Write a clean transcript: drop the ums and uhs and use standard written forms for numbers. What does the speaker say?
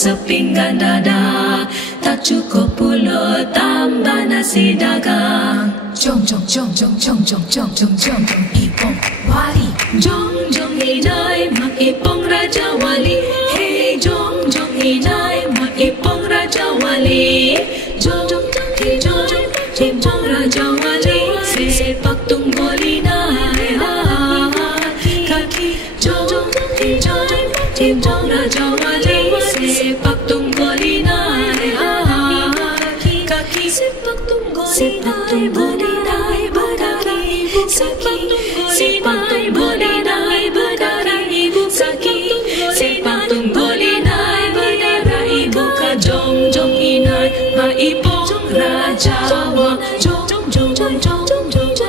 Sa pinggan dada tak cukup pula tambah nasi dagang. Jom jom jom jom jom jom jom jom jom jom ipong wali. Jom jom hinay mak ipong raja wali. Hey jom jom hinay mak ipong raja wali. Jom jom jom jom jom raja wali. Sepak tunggul hinay kaki. Jom jom jom raja wali. Sepak tunggul hinay kaki. Sepak tunggul hinay berdari ibu kaki. Sepak tunggul hinay berdari ibu kaki. Sepak tunggul hinay berdari ibu kaki. Jom jom hinay maipong raja wa. Jom jom jom jom jom jom.